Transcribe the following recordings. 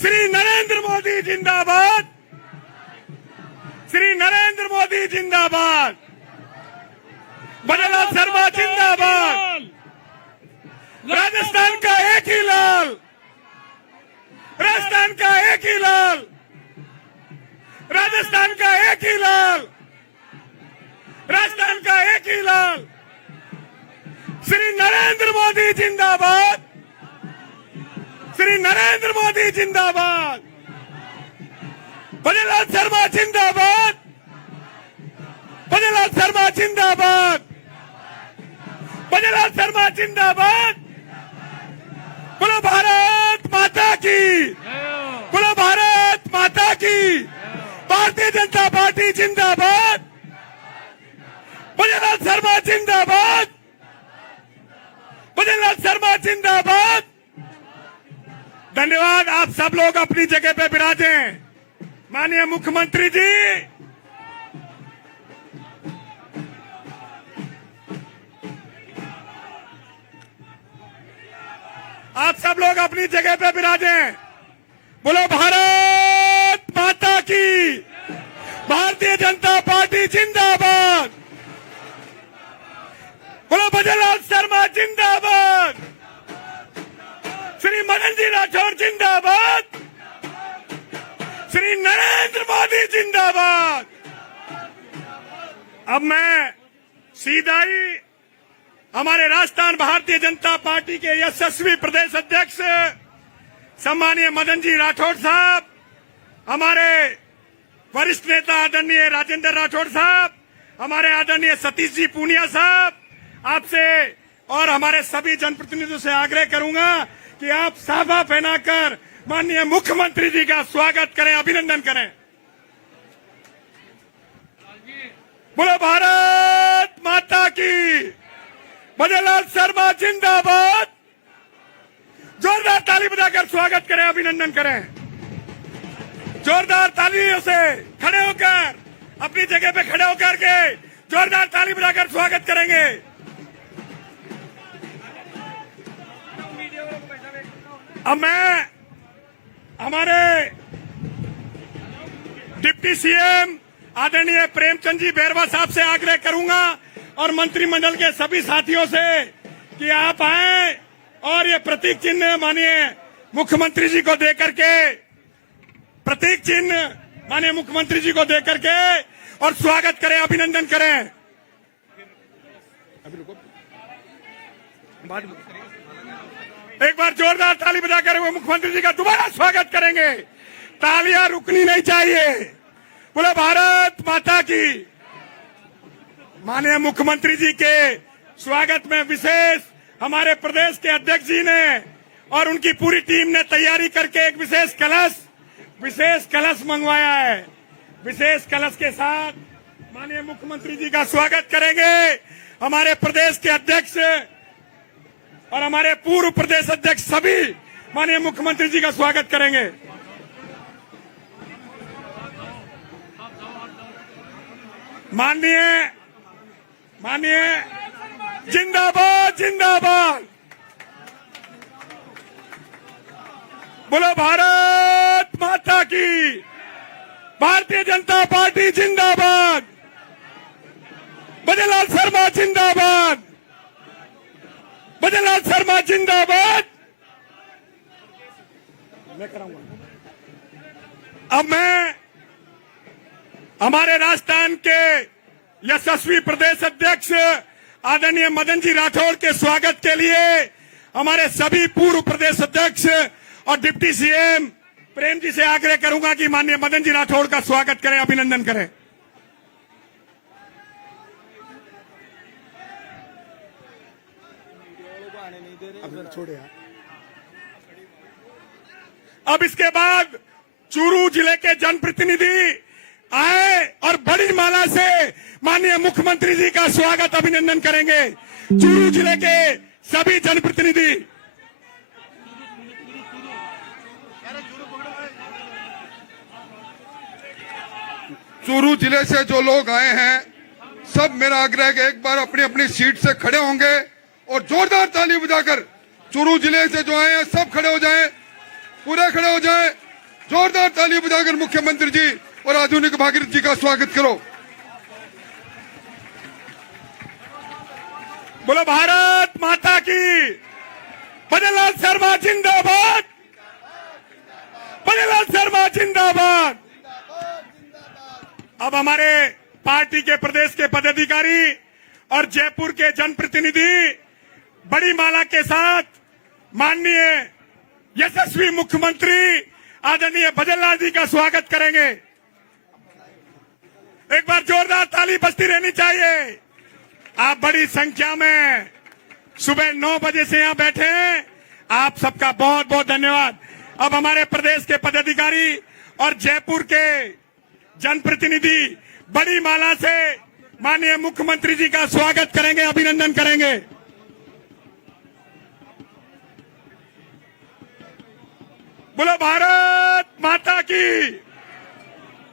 श्री नरेंद्र मोदी जिंदाबाद, श्री नरेंद्र मोदी जिंदाबाद, भजनलाल शर्मा जिंदाबाद, राजस्थान का एक ही लाल, राजस्थान का एक ही लाल, राजस्थान का एक ही लाल, राजस्थान का एक ही लाल, श्री नरेंद्र मोदी जिंदाबाद, श्री नरेंद्र मोदी जिंदाबाद, भजनलाल शर्मा जिंदाबाद, भजनलाल शर्मा जिंदाबाद, भजनलाल शर्मा जिंदाबाद। बोलो भारत माता की, बोलो भारत माता की, भारतीय जनता पार्टी जिंदाबाद, भजनलाल शर्मा जिंदाबाद, भजनलाल शर्मा जिंदाबाद। धन्यवाद। आप सब लोग अपनी जगह पे विराजें। माननीय मुख्यमंत्री जी, आप सब लोग अपनी जगह पे विराजें। बोलो भारत माता की, भारतीय जनता पार्टी जिंदाबाद, बोलो भजनलाल शर्मा जिंदाबाद, श्री मदन जी राठौर जिंदाबाद, श्री नरेंद्र मोदी जिंदाबाद। अब मैं सीधा ही हमारे राजस्थान भारतीय जनता पार्टी के यशस्वी प्रदेश अध्यक्ष सम्मानीय मदन जी राठौर साहब, हमारे वरिष्ठ नेता आदरणीय राजेंद्र राठौर साहब, हमारे आदरणीय सतीश जी पूनिया साहब, आपसे और हमारे सभी जनप्रतिनिधियों से आग्रह करूंगा कि आप साफा पहनाकर माननीय मुख्यमंत्री जी का स्वागत करें, अभिनंदन करें। बोलो भारत माता की, भजनलाल शर्मा जिंदाबाद। जोरदार ताली बजाकर स्वागत करें, अभिनंदन करें। जोरदार तालियों से खड़े होकर, अपनी जगह पे खड़े होकर के जोरदार ताली बजाकर स्वागत करेंगे। अब मैं हमारे डिप्टी सीएम आदरणीय प्रेमचंद जी बैरवा साहब से आग्रह करूंगा और मंत्रिमंडल के सभी साथियों से कि आप आए और ये प्रतीक चिन्ह माननीय मुख्यमंत्री जी को देकर के, प्रतीक चिन्ह माननीय मुख्यमंत्री जी को देकर के और स्वागत करें, अभिनंदन करें। एक बार जोरदार ताली बजाकर वो मुख्यमंत्री जी का दोबारा स्वागत करेंगे। तालियां रुकनी नहीं चाहिए। बोलो भारत माता की। माननीय मुख्यमंत्री जी के स्वागत में विशेष हमारे प्रदेश के अध्यक्ष जी ने और उनकी पूरी टीम ने तैयारी करके एक विशेष कलश मंगवाया है। विशेष कलश के साथ माननीय मुख्यमंत्री जी का स्वागत करेंगे हमारे प्रदेश के अध्यक्ष और हमारे पूर्व प्रदेश अध्यक्ष, सभी माननीय मुख्यमंत्री जी का स्वागत करेंगे। माननीय जिंदाबाद जिंदाबाद। बोलो भारत माता की, भारतीय जनता पार्टी जिंदाबाद, भजनलाल शर्मा जिंदाबाद, भजनलाल शर्मा जिंदाबाद। मैं कराऊंगा। अब मैं हमारे राजस्थान के यशस्वी प्रदेश अध्यक्ष आदरणीय मदन जी राठौर के स्वागत के लिए हमारे सभी पूर्व प्रदेश अध्यक्ष और डिप्टी सीएम प्रेम जी से आग्रह करूंगा कि माननीय मदन जी राठौर का स्वागत करें, अभिनंदन करें। अब इसके बाद चूरू जिले के जनप्रतिनिधि आए और बड़ी माला से माननीय मुख्यमंत्री जी का स्वागत अभिनंदन करेंगे। चूरू जिले के सभी जनप्रतिनिधि। चूरू जिले से जो लोग आए हैं, सब मेरा आग्रह है कि एक बार अपनी अपनी सीट से खड़े होंगे और जोरदार ताली बजाकर चूरू जिले से जो आए हैं सब खड़े हो जाएं, पूरे खड़े हो जाएं। जोरदार ताली बजाकर मुख्यमंत्री जी और आधुनिक भागीरथ जी का स्वागत करो। बोलो भारत माता की। भजनलाल शर्मा जिंदाबाद, भजनलाल शर्मा जिंदाबाद। अब हमारे पार्टी के प्रदेश के पदाधिकारी और जयपुर के जनप्रतिनिधि बड़ी माला के साथ माननीय यशस्वी मुख्यमंत्री आदरणीय भजनलाल जी का स्वागत करेंगे। एक बार जोरदार ताली बजती रहनी चाहिए। आप बड़ी संख्या में सुबह 9 बजे से यहां बैठे हैं, आप सबका बहुत बहुत धन्यवाद। अब हमारे प्रदेश के पदाधिकारी और जयपुर के जनप्रतिनिधि बड़ी माला से माननीय मुख्यमंत्री जी का स्वागत करेंगे, अभिनंदन करेंगे। बोलो भारत माता की।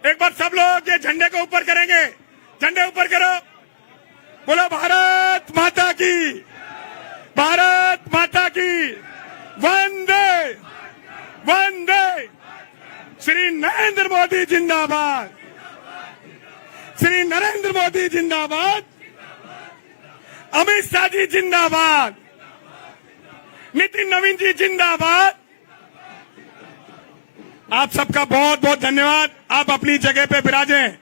एक बार सब लोग ये झंडे को ऊपर करेंगे, झंडे ऊपर करो। बोलो भारत माता की, भारत माता की। वंदे वंदे। श्री नरेंद्र मोदी जिंदाबाद, श्री नरेंद्र मोदी जिंदाबाद, अमित शाह जी जिंदाबाद, नितिन नवीन जी जिंदाबाद। आप सबका बहुत बहुत धन्यवाद। आप अपनी जगह पे विराजें।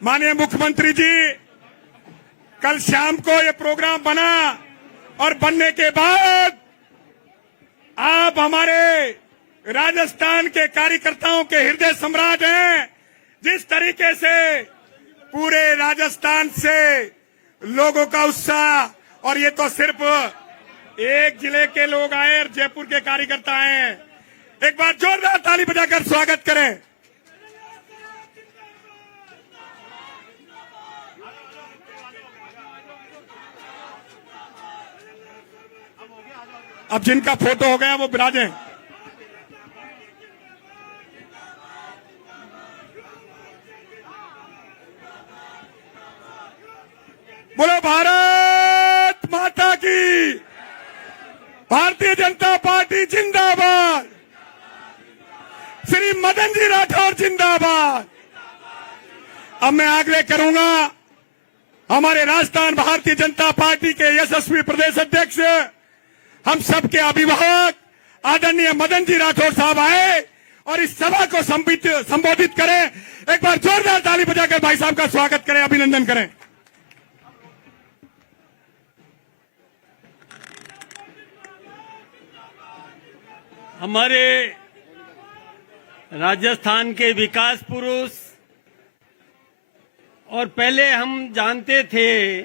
माननीय मुख्यमंत्री जी, कल शाम को ये प्रोग्राम बना और बनने के बाद आप हमारे राजस्थान के कार्यकर्ताओं के हृदय सम्राट हैं। जिस तरीके से पूरे राजस्थान से लोगों का उत्साह, और ये तो सिर्फ एक जिले के लोग आए और जयपुर के कार्यकर्ता आए। एक बार जोरदार ताली बजाकर स्वागत करें। अब जिनका फोटो हो गया वो विराजें। बोलो भारत माता की। भारतीय जनता पार्टी जिंदाबाद, श्री मदन जी राठौर जिंदाबाद। अब मैं आग्रह करूंगा हमारे राजस्थान भारतीय जनता पार्टी के यशस्वी प्रदेश अध्यक्ष, हम सबके अभिभावक आदरणीय मदन जी राठौर साहब आए और इस सभा को संबोधित करें। एक बार जोरदार ताली बजाकर भाई साहब का स्वागत करें, अभिनंदन करें। हमारे राजस्थान के विकास पुरुष, और पहले हम जानते थे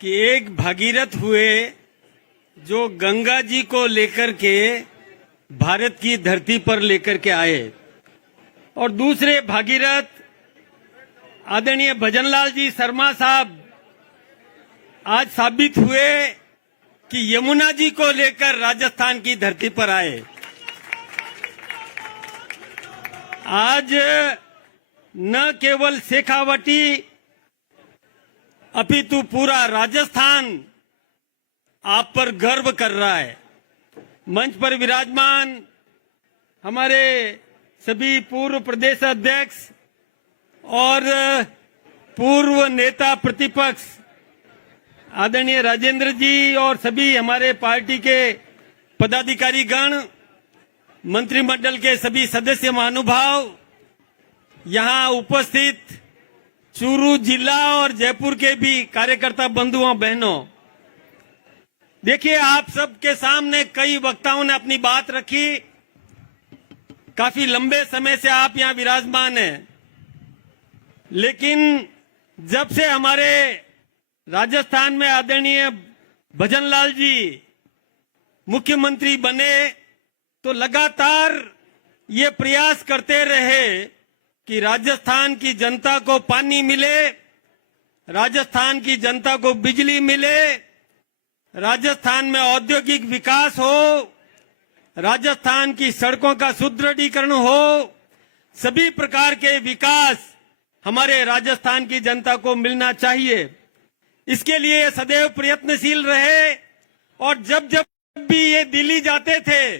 कि एक भागीरथ हुए जो गंगा जी को लेकर के भारत की धरती पर लेकर के आए, और दूसरे भागीरथ आदरणीय भजनलाल जी शर्मा साहब आज साबित हुए कि यमुना जी को लेकर राजस्थान की धरती पर आए। आज न केवल शेखावटी अपितु पूरा राजस्थान आप पर गर्व कर रहा है। मंच पर विराजमान हमारे सभी पूर्व प्रदेश अध्यक्ष और पूर्व नेता प्रतिपक्ष आदरणीय राजेंद्र जी और सभी हमारे पार्टी के पदाधिकारी गण, मंत्रिमंडल के सभी सदस्य महानुभाव, यहाँ उपस्थित चूरू जिला और जयपुर के भी कार्यकर्ता बंधुओं बहनों, देखिए आप सबके सामने कई वक्ताओं ने अपनी बात रखी। काफी लंबे समय से आप यहाँ विराजमान हैं, लेकिन जब से हमारे राजस्थान में आदरणीय भजनलाल जी मुख्यमंत्री बने तो लगातार ये प्रयास करते रहे कि राजस्थान की जनता को पानी मिले, राजस्थान की जनता को बिजली मिले, राजस्थान में औद्योगिक विकास हो, राजस्थान की सड़कों का सुदृढ़ीकरण हो, सभी प्रकार के विकास हमारे राजस्थान की जनता को मिलना चाहिए। इसके लिए सदैव प्रयत्नशील रहे और जब जब भी ये दिल्ली जाते थे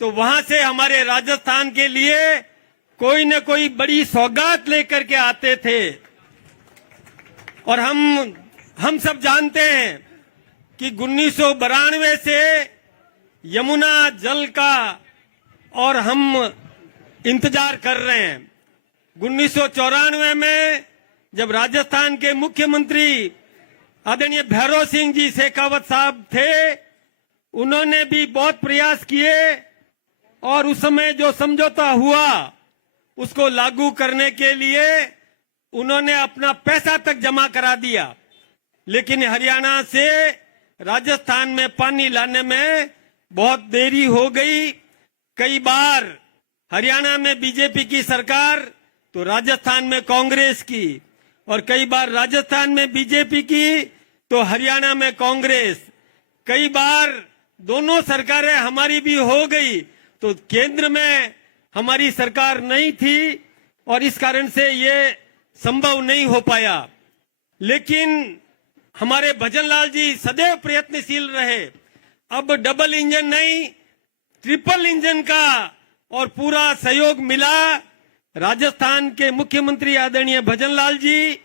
तो वहां से हमारे राजस्थान के लिए कोई न कोई बड़ी सौगात लेकर के आते थे। और हम सब जानते हैं कि 1992 से यमुना जल का और हम इंतजार कर रहे हैं। 1994 में जब राजस्थान के मुख्यमंत्री आदरणीय भैरव सिंह जी शेखावत साहब थे, उन्होंने भी बहुत प्रयास किए और उस समय जो समझौता हुआ उसको लागू करने के लिए उन्होंने अपना पैसा तक जमा करा दिया। लेकिन हरियाणा से राजस्थान में पानी लाने में बहुत देरी हो गई। कई बार हरियाणा में बीजेपी की सरकार तो राजस्थान में कांग्रेस की, और कई बार राजस्थान में बीजेपी की तो हरियाणा में कांग्रेस। कई बार दोनों सरकारें हमारी भी हो गई तो केंद्र में हमारी सरकार नहीं थी और इस कारण से ये संभव नहीं हो पाया। लेकिन हमारे भजनलाल जी सदैव प्रयत्नशील रहे। अब डबल इंजन नहीं, ट्रिपल इंजन का और पूरा सहयोग मिला। राजस्थान के मुख्यमंत्री आदरणीय भजनलाल जी,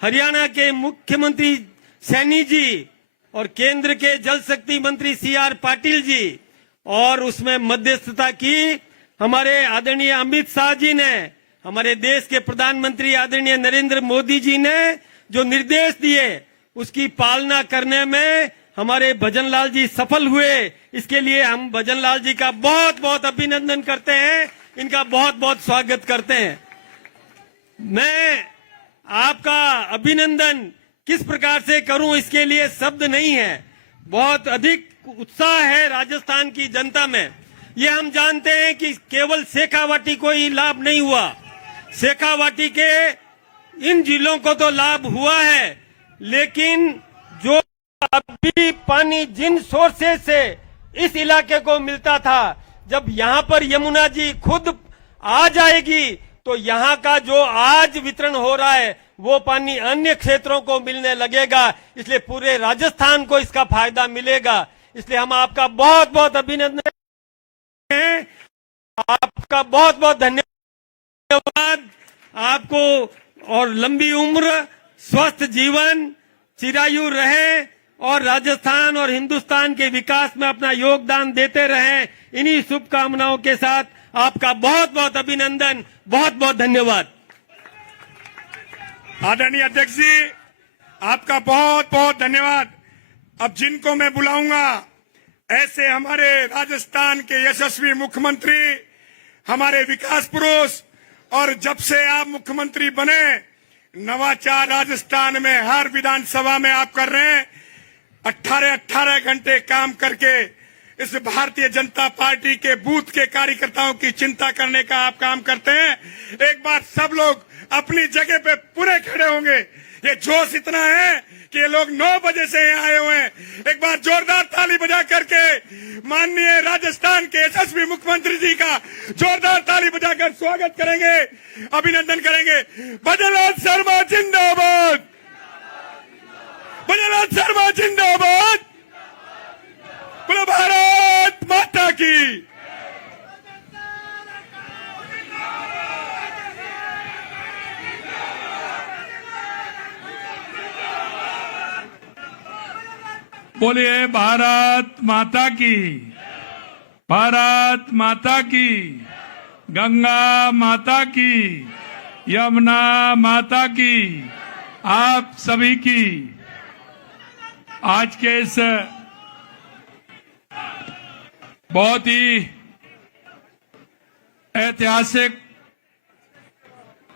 हरियाणा के मुख्यमंत्री सैनी जी और केंद्र के जल शक्ति मंत्री CR पाटिल जी, और उसमें मध्यस्थता की हमारे आदरणीय अमित शाह जी ने, हमारे देश के प्रधानमंत्री आदरणीय नरेंद्र मोदी जी ने जो निर्देश दिए उसकी पालना करने में हमारे भजनलाल जी सफल हुए। इसके लिए हम भजनलाल जी का बहुत बहुत अभिनंदन करते हैं, इनका बहुत बहुत स्वागत करते हैं। मैं आपका अभिनंदन किस प्रकार से करूं इसके लिए शब्द नहीं है। बहुत अधिक उत्साह है राजस्थान की जनता में। ये हम जानते हैं कि केवल शेखावाटी को ही लाभ नहीं हुआ, शेखावाटी के इन जिलों को तो लाभ हुआ है, लेकिन जो अभी पानी जिन सोर्सेज से इस इलाके को मिलता था, जब यहाँ पर यमुना जी खुद आ जाएगी तो यहाँ का जो आज वितरण हो रहा है वो पानी अन्य क्षेत्रों को मिलने लगेगा। इसलिए पूरे राजस्थान को इसका फायदा मिलेगा। इसलिए हम आपका बहुत बहुत अभिनंदन हैं, आपका बहुत बहुत धन्यवाद आपको, और लंबी उम्र, स्वस्थ जीवन, चिरायु रहे और राजस्थान और हिंदुस्तान के विकास में अपना योगदान देते रहें। इन्हीं शुभकामनाओं के साथ आपका बहुत बहुत अभिनंदन, बहुत बहुत धन्यवाद। आदरणीय अध्यक्ष जी, आपका बहुत बहुत धन्यवाद। अब जिनको मैं बुलाऊंगा ऐसे हमारे राजस्थान के यशस्वी मुख्यमंत्री, हमारे विकास पुरुष, और जब से आप मुख्यमंत्री बने नवाचार राजस्थान में हर विधानसभा में आप कर रहे हैं। 18 घंटे काम करके इस भारतीय जनता पार्टी के बूथ के कार्यकर्ताओं की चिंता करने का आप काम करते हैं। एक बार सब लोग अपनी जगह पे पूरे खड़े होंगे। ये जोश इतना है कि ये लोग 9 बजे से यहाँ आए हुए हैं। एक बार जोरदार ताली बजा करके माननीय राजस्थान के यशस्वी मुख्यमंत्री जी का जोरदार ताली बजाकर स्वागत करेंगे, अभिनंदन करेंगे। भजनलाल शर्मा जिंदाबाद, भजनलाल शर्मा जिंदाबाद, बोलो भारत माता की। बोलिए भारत माता की, भारत माता की, गंगा माता की, यमुना माता की, आप सभी की। आज के इस बहुत ही ऐतिहासिक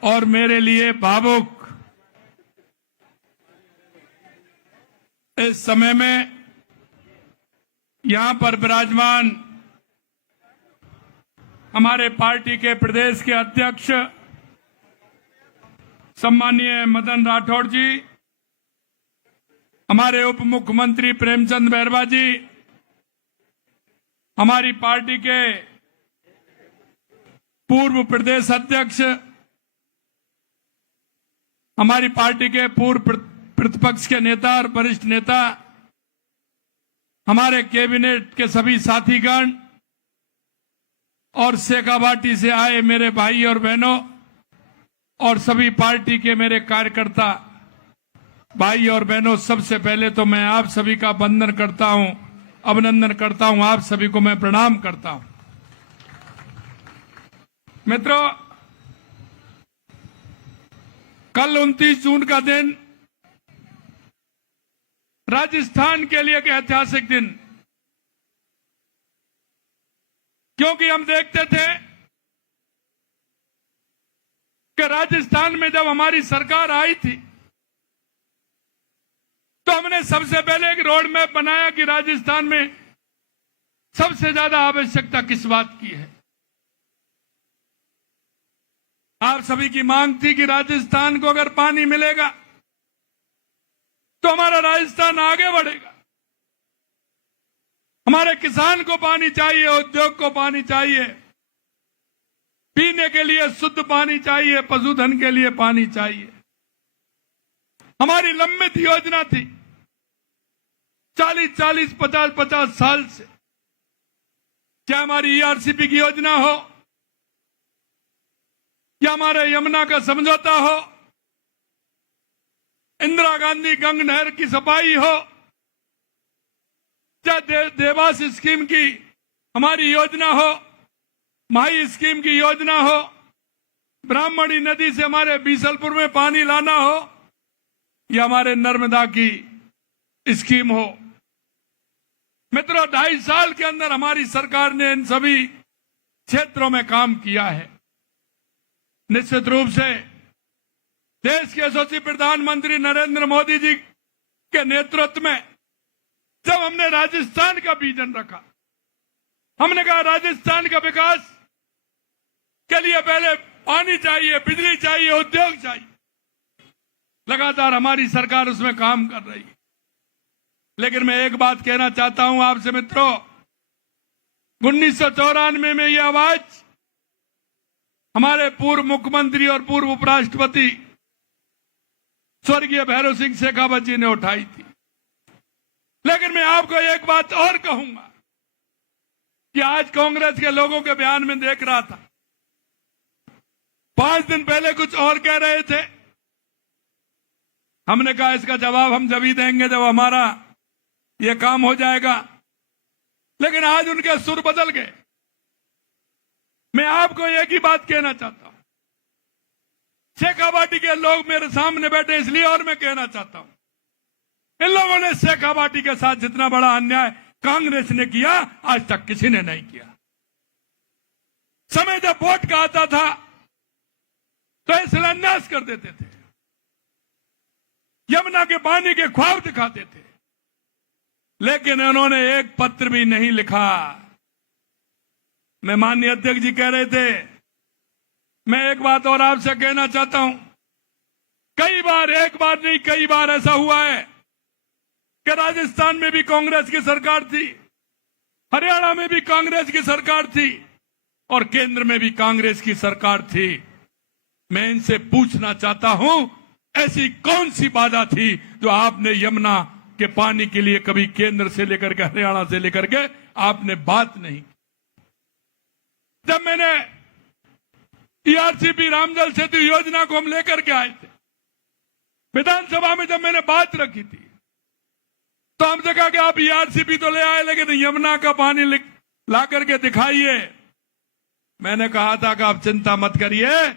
और मेरे लिए भावुक इस समय में यहां पर विराजमान हमारे पार्टी के प्रदेश के अध्यक्ष सम्मानीय मदन राठौड़ जी, हमारे उप मुख्यमंत्री प्रेमचंद बैरवा जी, हमारी पार्टी के पूर्व प्रदेश अध्यक्ष, हमारी पार्टी के पूर्व प्रतिपक्ष के नेता और वरिष्ठ नेता हमारे कैबिनेट के सभी साथीगण और शेखावाटी से आए मेरे भाई और बहनों और सभी पार्टी के मेरे कार्यकर्ता भाई और बहनों, सबसे पहले तो मैं आप सभी का वंदन करता हूं, अभिनंदन करता हूं, आप सभी को मैं प्रणाम करता हूं। मित्रों, कल 29 जून का दिन राजस्थान के लिए एक ऐतिहासिक दिन, क्योंकि हम देखते थे कि राजस्थान में जब हमारी सरकार आई थी तो हमने सबसे पहले एक रोड मैप बनाया कि राजस्थान में सबसे ज्यादा आवश्यकता किस बात की है। आप सभी की मांग थी कि राजस्थान को अगर पानी मिलेगा तो हमारा राजस्थान आगे बढ़ेगा। हमारे किसान को पानी चाहिए, उद्योग को पानी चाहिए, पीने के लिए शुद्ध पानी चाहिए, पशुधन के लिए पानी चाहिए। हमारी लंबित योजना थी 40-40, 50-50 साल से, क्या हमारी ईआरसीपी की योजना हो या हमारे यमुना का समझौता हो, इंदिरा गांधी गंग नहर की सफाई हो, चाहे देवास स्कीम की हमारी योजना हो, माही स्कीम की योजना हो, ब्राह्मणी नदी से हमारे बीसलपुर में पानी लाना हो या हमारे नर्मदा की स्कीम हो। मित्रों, 2.5 साल के अंदर हमारी सरकार ने इन सभी क्षेत्रों में काम किया है। निश्चित रूप से देश के यशस्वी प्रधानमंत्री नरेंद्र मोदी जी के नेतृत्व में जब हमने राजस्थान का विजन रखा, हमने कहा राजस्थान का विकास के लिए पहले पानी चाहिए, बिजली चाहिए, उद्योग चाहिए। लगातार हमारी सरकार उसमें काम कर रही है। लेकिन मैं एक बात कहना चाहता हूं आपसे मित्रों, 1994 में यह आवाज हमारे पूर्व मुख्यमंत्री और पूर्व उपराष्ट्रपति स्वर्गीय भैरव सिंह शेखावत जी ने उठाई थी। लेकिन मैं आपको एक बात और कहूंगा कि आज कांग्रेस के लोगों के बयान में देख रहा था, 5 दिन पहले कुछ और कह रहे थे। हमने कहा इसका जवाब हम जब ही देंगे जब हमारा ये काम हो जाएगा। लेकिन आज उनके सुर बदल गए। मैं आपको एक ही बात कहना चाहता हूं, शेखावाटी के लोग मेरे सामने बैठे इसलिए और मैं कहना चाहता हूं, इन लोगों ने शेखावाटी के साथ जितना बड़ा अन्याय कांग्रेस ने किया आज तक किसी ने नहीं किया। समय जब वोट का आता था तो ये शिलान्यास कर देते थे, यमुना के पानी के ख्वाब दिखाते थे, लेकिन उन्होंने एक पत्र भी नहीं लिखा। मैं माननीय अध्यक्ष जी कह रहे थे, मैं एक बात और आपसे कहना चाहता हूं, कई बार, एक बार नहीं कई बार ऐसा हुआ है कि राजस्थान में भी कांग्रेस की सरकार थी, हरियाणा में भी कांग्रेस की सरकार थी और केंद्र में भी कांग्रेस की सरकार थी। मैं इनसे पूछना चाहता हूं, ऐसी कौन सी बाधा थी जो आपने यमुना के पानी के लिए कभी केंद्र से लेकर के हरियाणा से लेकर के आपने बात नहीं की। जब मैंने ईआरसीपी रामजल सेतु योजना को हम लेकर के आए थे, विधानसभा में जब मैंने बात रखी थी तो हमसे कहा कि आप ईआरसीपी तो ले आए लेकिन यमुना का पानी ला करके दिखाइए। मैंने कहा था कि आप चिंता मत करिए,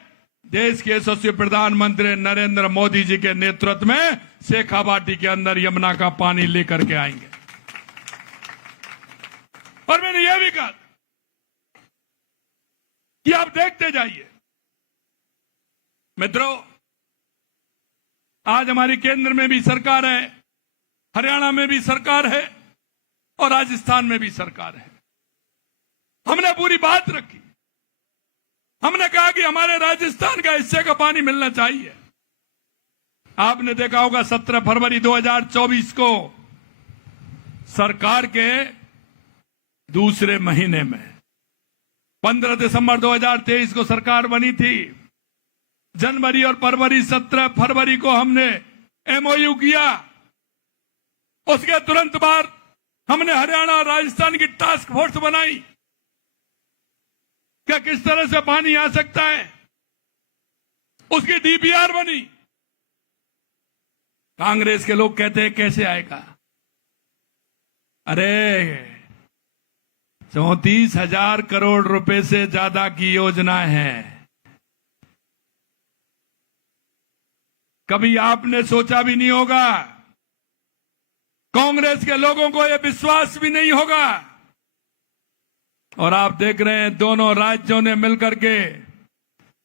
देश के यशस्वी प्रधानमंत्री नरेंद्र मोदी जी के नेतृत्व में शेखावाटी के अंदर यमुना का पानी लेकर के आएंगे। और मैंने यह भी कहा कि आप देखते जाइए। मित्रों, आज हमारी केंद्र में भी सरकार है, हरियाणा में भी सरकार है और राजस्थान में भी सरकार है। हमने पूरी बात रखी, हमने कहा कि हमारे राजस्थान का हिस्से का पानी मिलना चाहिए। आपने देखा होगा 17 फरवरी 2024 को सरकार के दूसरे महीने में, 15 दिसंबर 2023 को सरकार बनी थी, जनवरी और फरवरी 17 फरवरी को हमने एमओयू किया। उसके तुरंत बाद हमने हरियाणा और राजस्थान की टास्क फोर्स बनाई, क्या किस तरह से पानी आ सकता है, उसकी डीपीआर बनी। कांग्रेस के लोग कहते हैं कैसे आएगा। अरे 34,000 करोड़ रुपए से ज्यादा की योजना है। कभी आपने सोचा भी नहीं होगा, कांग्रेस के लोगों को यह विश्वास भी नहीं होगा। और आप देख रहे हैं दोनों राज्यों ने मिलकर के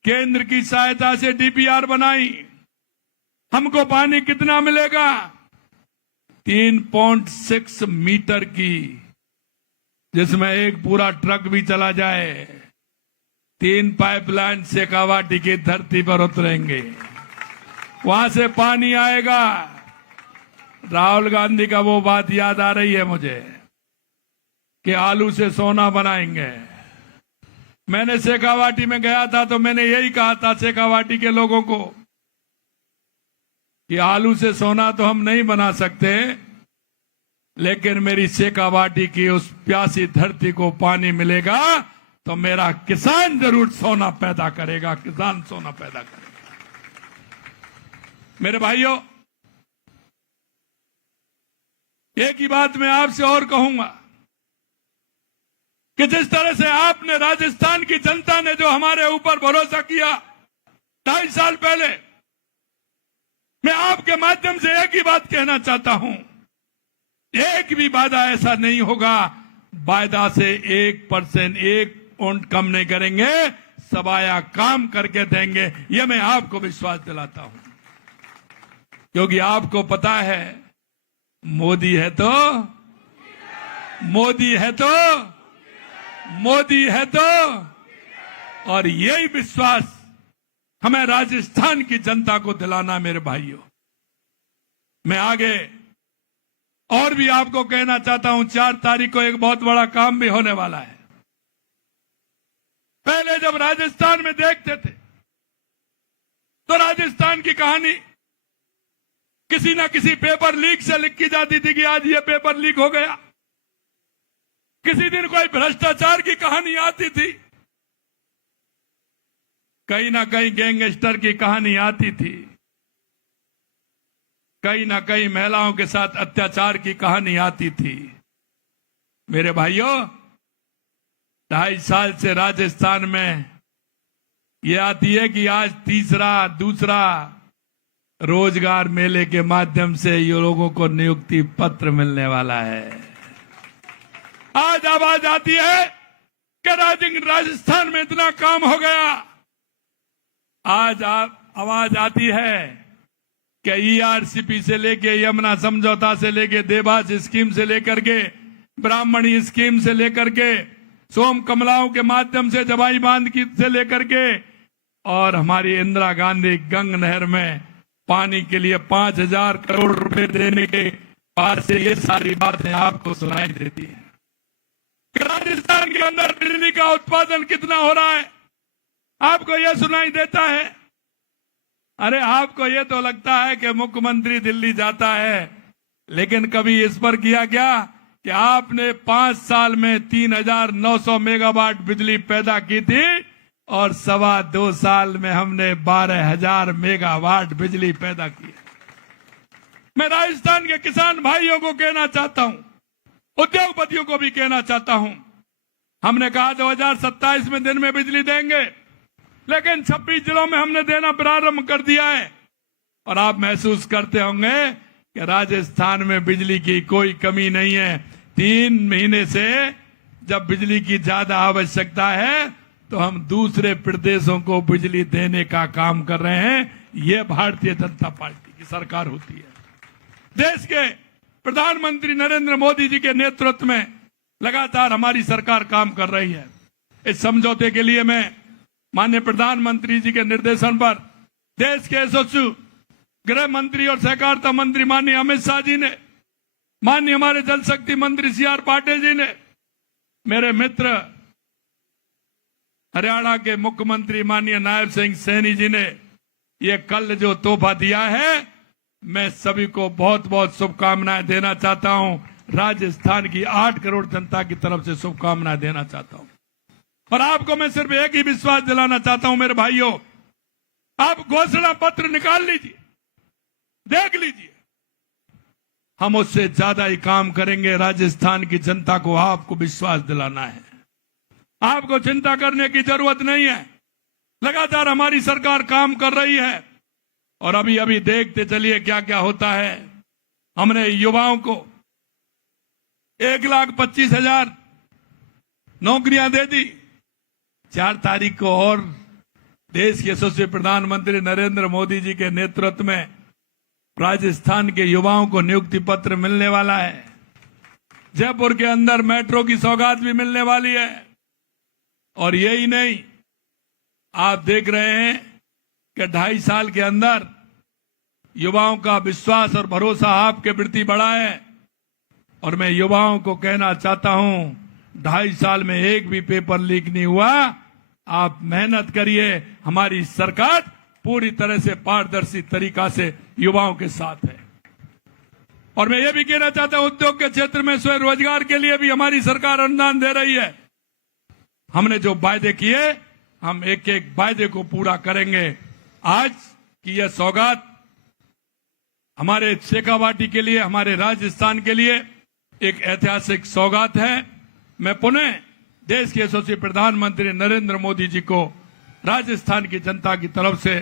केंद्र की सहायता से डीपीआर बनाई। हमको पानी कितना मिलेगा? 3.6 मीटर की, जिसमें एक पूरा ट्रक भी चला जाए। 3 पाइपलाइन शेखावाटी की धरती पर उतरेंगे, वहां से पानी आएगा। राहुल गांधी का वो बात याद आ रही है मुझे कि आलू से सोना बनाएंगे। मैंने शेखावाटी में गया था तो मैंने यही कहा था शेखावाटी के लोगों को कि आलू से सोना तो हम नहीं बना सकते, लेकिन मेरी शेखावाटी की उस प्यासी धरती को पानी मिलेगा तो मेरा किसान जरूर सोना पैदा करेगा, किसान सोना पैदा करेगा। मेरे भाइयों, एक ही बात मैं आपसे और कहूंगा कि जिस तरह से आपने राजस्थान की जनता ने जो हमारे ऊपर भरोसा किया 2.5 साल पहले, मैं आपके माध्यम से एक ही बात कहना चाहता हूं, एक भी वादा ऐसा नहीं होगा वायदा से 1%, 1 पॉइंट कम नहीं करेंगे, सबाया काम करके देंगे। यह मैं आपको विश्वास दिलाता हूं, क्योंकि आपको पता है मोदी है तो, मोदी है तो, मोदी है तो। और यही विश्वास हमें राजस्थान की जनता को दिलाना। मेरे भाइयों, मैं आगे और भी आपको कहना चाहता हूं, 4 तारीख को एक बहुत बड़ा काम भी होने वाला है। पहले जब राजस्थान में देखते थे तो राजस्थान की कहानी किसी ना किसी पेपर लीक से लिखी जाती थी कि आज ये पेपर लीक हो गया। किसी दिन कोई भ्रष्टाचार की कहानी आती थी, कहीं ना कहीं गैंगस्टर की कहानी आती थी, कहीं ना कहीं महिलाओं के साथ अत्याचार की कहानी आती थी। मेरे भाइयों, 2.5 साल से राजस्थान में ये आती है कि आज दूसरा रोजगार मेले के माध्यम से ये लोगों को नियुक्ति पत्र मिलने वाला है। आज आवाज आती है कि राजस्थान में इतना काम हो गया। आज आवाज आती है कि ईआरसीपी से लेके, यमुना समझौता से लेके, देवास स्कीम से लेकर के, ब्राह्मणी स्कीम से लेकर के, सोम कमलाओं के माध्यम से जवाई बांध की से लेकर के, और हमारी इंदिरा गांधी गंग नहर में पानी के लिए 5,000 करोड़ रुपए देने के बाद से ये सारी बातें आपको सुनाई देती हैं। राजस्थान के अंदर बिजली का उत्पादन कितना हो रहा है आपको यह सुनाई देता है। अरे आपको यह तो लगता है कि मुख्यमंत्री दिल्ली जाता है, लेकिन कभी इस पर किया क्या कि आपने 5 साल में 3,900 मेगावाट बिजली पैदा की थी और 2.25 साल में हमने 12,000 मेगावाट बिजली पैदा की। मैं राजस्थान के किसान भाइयों को कहना चाहता हूं, उद्योगपतियों को भी कहना चाहता हूं, हमने कहा 2027 में दिन में बिजली देंगे, लेकिन 26 जिलों में हमने देना प्रारंभ कर दिया है। और आप महसूस करते होंगे कि राजस्थान में बिजली की कोई कमी नहीं है। 3 महीने से जब बिजली की ज्यादा आवश्यकता है तो हम दूसरे प्रदेशों को बिजली देने का काम कर रहे हैं। यह भारतीय जनता पार्टी की सरकार होती है। देश के प्रधानमंत्री नरेंद्र मोदी जी के नेतृत्व में लगातार हमारी सरकार काम कर रही है। इस समझौते के लिए मैं माननीय प्रधानमंत्री जी के निर्देशन पर देश के यशस्वी गृह मंत्री और सहकारिता मंत्री माननीय अमित शाह जी ने, माननीय हमारे जल शक्ति मंत्री CR पाटिल जी ने, मेरे मित्र हरियाणा के मुख्यमंत्री माननीय नायब सिंह सैनी जी ने ये कल जो तोहफा दिया है, मैं सभी को बहुत बहुत शुभकामनाएं देना चाहता हूं। राजस्थान की 8 करोड़ जनता की तरफ से शुभकामनाएं देना चाहता हूं। और आपको मैं सिर्फ एक ही विश्वास दिलाना चाहता हूं मेरे भाइयों, आप घोषणा पत्र निकाल लीजिए, देख लीजिए, हम उससे ज्यादा ही काम करेंगे। राजस्थान की जनता को आपको विश्वास दिलाना है, आपको चिंता करने की जरूरत नहीं है। लगातार हमारी सरकार काम कर रही है और अभी अभी देखते चलिए क्या क्या होता है। हमने युवाओं को 1,25,000 नौकरियां दे दी। 4 तारीख को और देश के यशस्वी प्रधानमंत्री नरेंद्र मोदी जी के नेतृत्व में राजस्थान के युवाओं को नियुक्ति पत्र मिलने वाला है। जयपुर के अंदर मेट्रो की सौगात भी मिलने वाली है। और यही नहीं, आप देख रहे हैं कि 2.5 साल के अंदर युवाओं का विश्वास और भरोसा आपके प्रति बढ़ा है। और मैं युवाओं को कहना चाहता हूं, 2.5 साल में एक भी पेपर लीक नहीं हुआ। आप मेहनत करिए, हमारी सरकार पूरी तरह से पारदर्शी तरीका से युवाओं के साथ है। और मैं ये भी कहना चाहता हूं, उद्योग के क्षेत्र में स्वरोजगार के लिए भी हमारी सरकार अनुदान दे रही है। हमने जो वायदे किए, हम एक एक वायदे को पूरा करेंगे। आज की यह सौगात हमारे शेखावाटी के लिए, हमारे राजस्थान के लिए एक ऐतिहासिक सौगात है। मैं पुनः देश के यशस्वी प्रधानमंत्री नरेंद्र मोदी जी को राजस्थान की जनता की तरफ से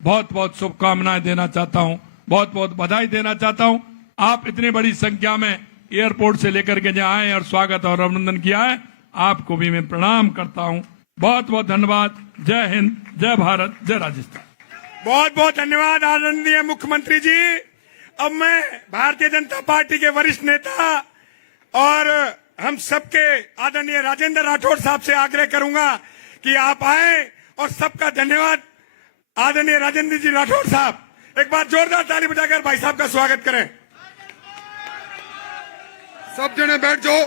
बहुत बहुत शुभकामनाएं देना चाहता हूं, बहुत बहुत बधाई देना चाहता हूं। आप इतनी बड़ी संख्या में एयरपोर्ट से लेकर के जहां आए और स्वागत और अभिनंदन किया है, आपको भी मैं प्रणाम करता हूं। बहुत बहुत धन्यवाद। जय हिंद, जय भारत, जय राजस्थान। बहुत बहुत धन्यवाद आदरणीय मुख्यमंत्री जी। अब मैं भारतीय जनता पार्टी के वरिष्ठ नेता और हम सबके आदरणीय राजेंद्र राठौड़ साहब से आग्रह करूंगा कि आप आए और सबका धन्यवाद। आदरणीय राजेंद्र जी राठौड़ साहब, एक बार जोरदार ताली बजाकर भाई साहब का स्वागत करें। सब जने बैठ जाओ,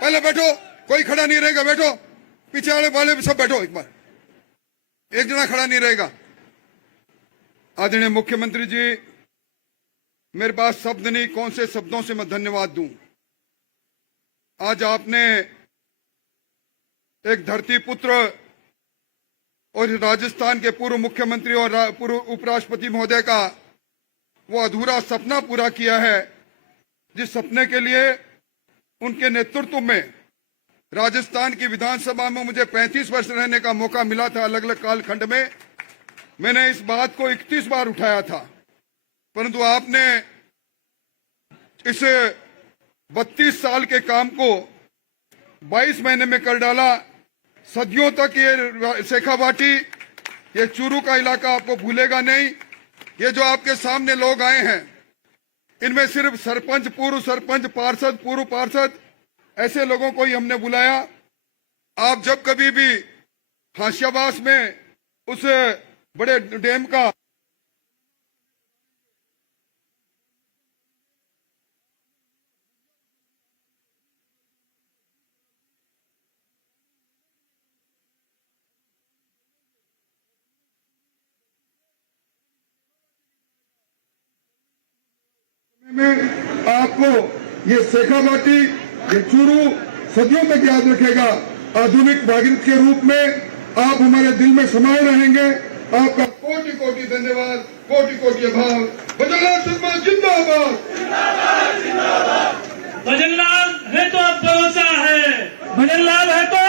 पहले बैठो, कोई खड़ा नहीं रहेगा, बैठो। पीछे वाले भी सब बैठो, एक बार एक जना खड़ा नहीं रहेगा। आदरणीय मुख्यमंत्री जी, मेरे पास शब्द नहीं, कौन से शब्दों से मैं धन्यवाद दूं। आज आपने एक धरती पुत्र और राजस्थान के पूर्व मुख्यमंत्री और पूर्व उपराष्ट्रपति महोदय का वो अधूरा सपना पूरा किया है, जिस सपने के लिए उनके नेतृत्व में राजस्थान की विधानसभा में मुझे 35 वर्ष रहने का मौका मिला था। अलग अलग कालखंड में मैंने इस बात को 31 बार उठाया था, परंतु आपने इस 32 साल के काम को 22 महीने में कर डाला। सदियों तक ये शेखावाटी, ये चूरू का इलाका आपको भूलेगा नहीं। ये जो आपके सामने लोग आए हैं, इनमें सिर्फ सरपंच, पूर्व सरपंच, पार्षद, पूर्व पार्षद, ऐसे लोगों को ही हमने बुलाया। आप जब कभी भी हाशियाबास में उस बड़े डैम का में आपको ये शेखावाटी, ये चूरू सदियों तक याद रखेगा। आधुनिक भागीरथ के रूप में आप हमारे दिल में समाये रहेंगे। आपका कोटि कोटि धन्यवाद, कोटि कोटि आभार। भजनलाल शर्मा जिंदाबाद। भजनलाल है तो अब भरोसा है, भजनलाल है तो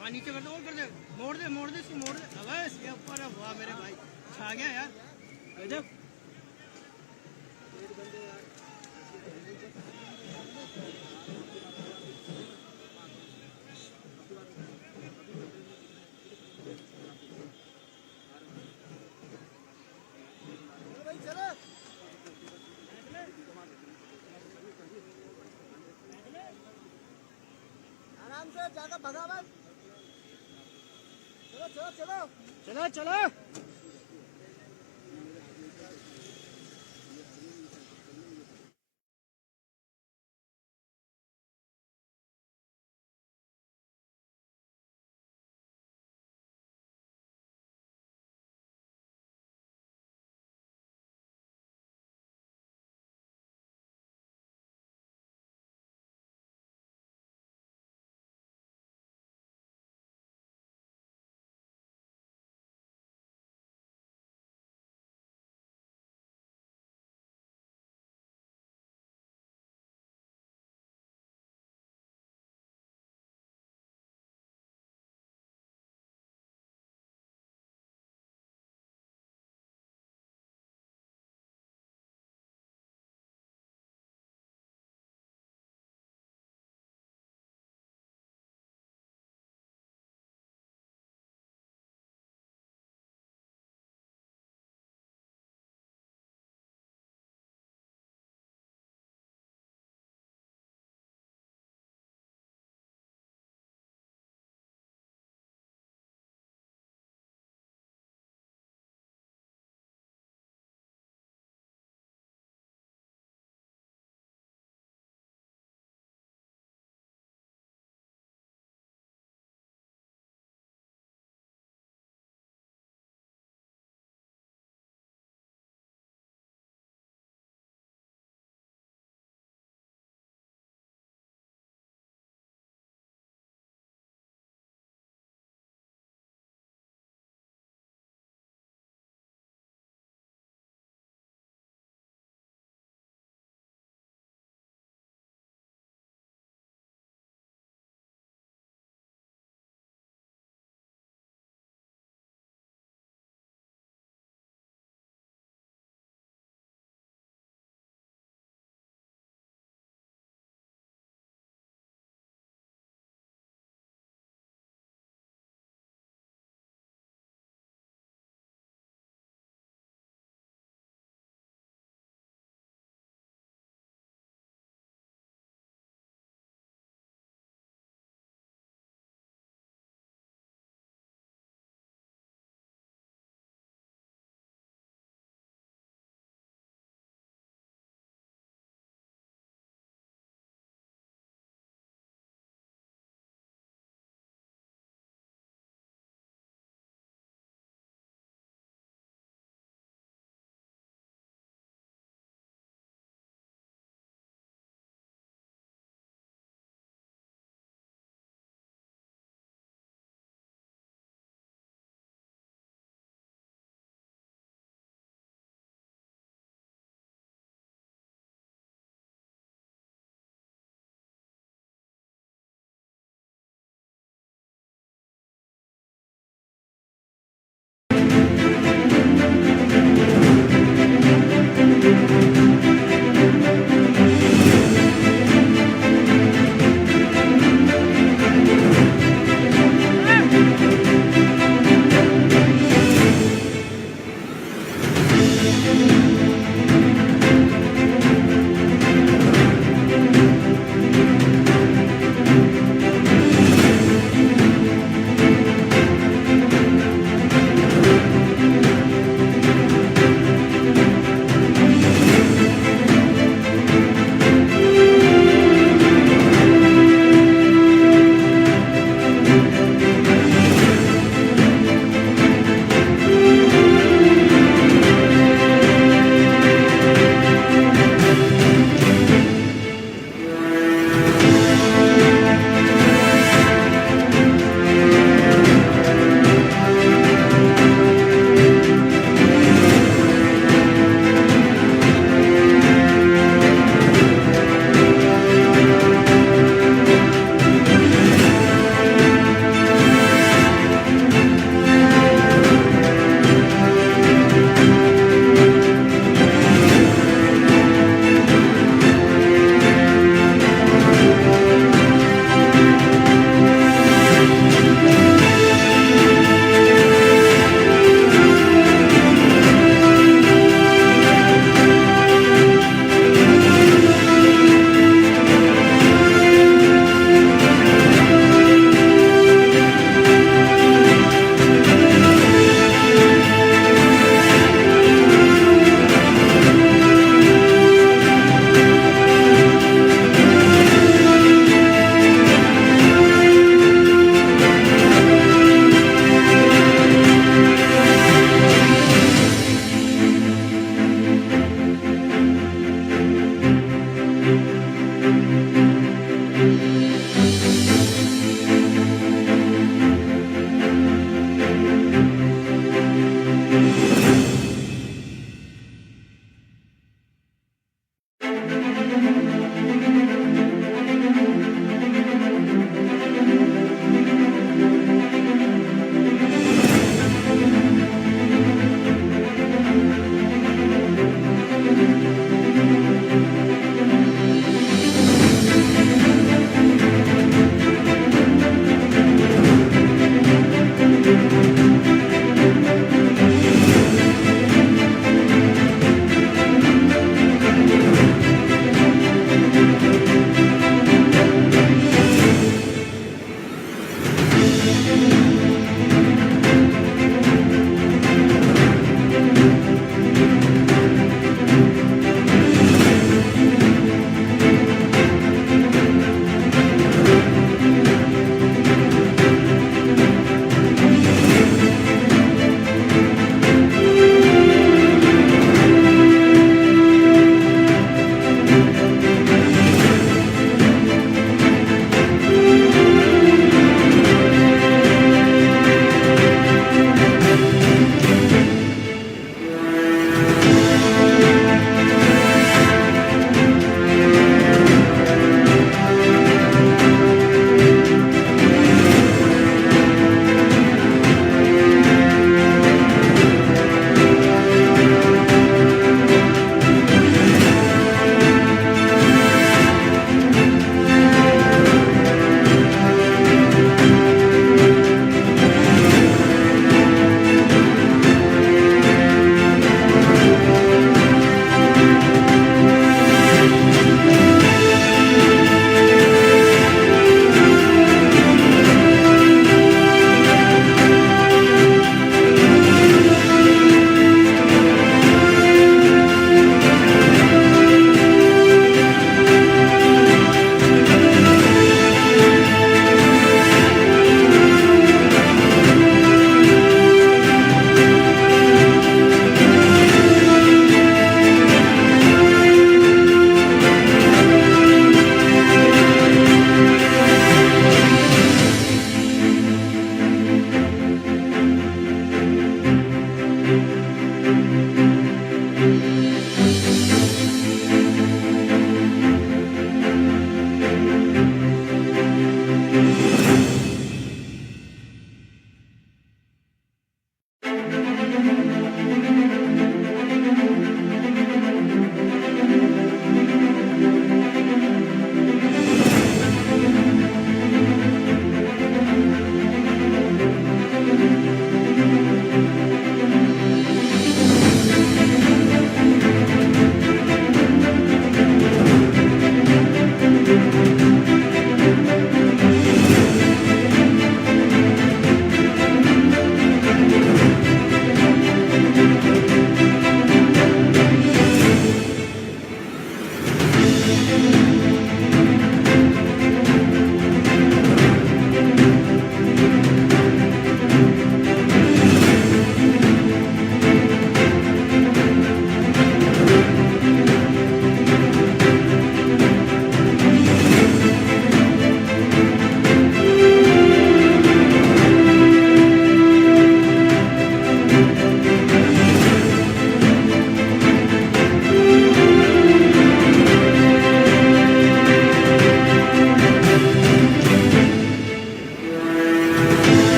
हाँ नीचे कर दो और कर दे, मोड़ दे इसको, मोड़ दे। अब इसके ऊपर है, वाह मेरे भाई, छा गया यार, गजब। आराम से, ज्यादा भगा मत। चलो चलो चलो चलो चलो।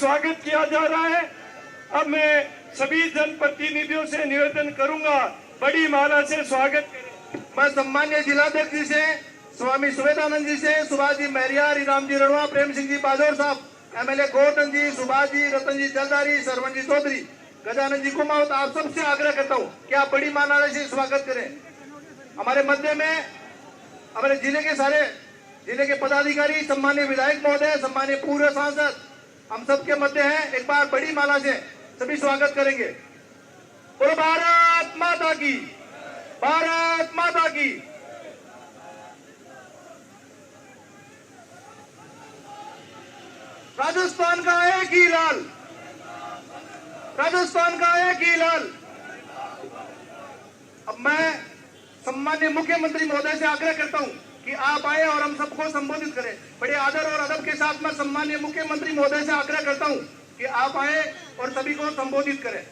स्वागत किया जा रहा है। अब मैं सभी जनप्रतिनिधियों से निवेदन करूंगा, बड़ी माला से स्वागत करें। मैं सम्मान्य जिलाध्यक्ष जी से, स्वामी सुवेदानंद जी से, सुभाष जी मेहरिया, राम जी रणवा, प्रेम सिंह जी बाजौर साहब, एमएलए गोवर्धन जी, सुभाष जी, रतन जी जलदारी, सरवण जी चौधरी, गजानन जी कुमावत, आप सबसे आग्रह करता हूँ कि आप बड़ी माला से स्वागत करें। हमारे मध्य में हमारे जिले के पदाधिकारी, सम्मान्य विधायक महोदय, सम्मान्य पूर्व सांसद, हम सबके मध्य हैं। एक बार बड़ी माला से सभी स्वागत करेंगे। बोलो भारत माता की, भारत माता की। राजस्थान का एक ही लाल, राजस्थान का एक ही लाल। अब मैं सम्मान्य मुख्यमंत्री महोदय से आग्रह करता हूं कि आप आए और हम सबको संबोधित करें। बड़े आदर और अदब के साथ मैं सम्मान्य मुख्यमंत्री महोदय से आग्रह करता हूं कि आप आए और सभी को संबोधित करें।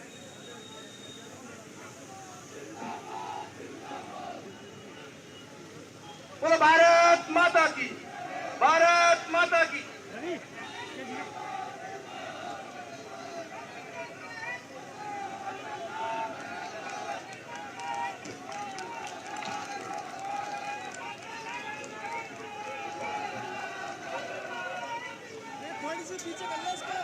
बोलो भारत माता की, भारत माता की। थोड़ी सी पीछे कर लो इसको।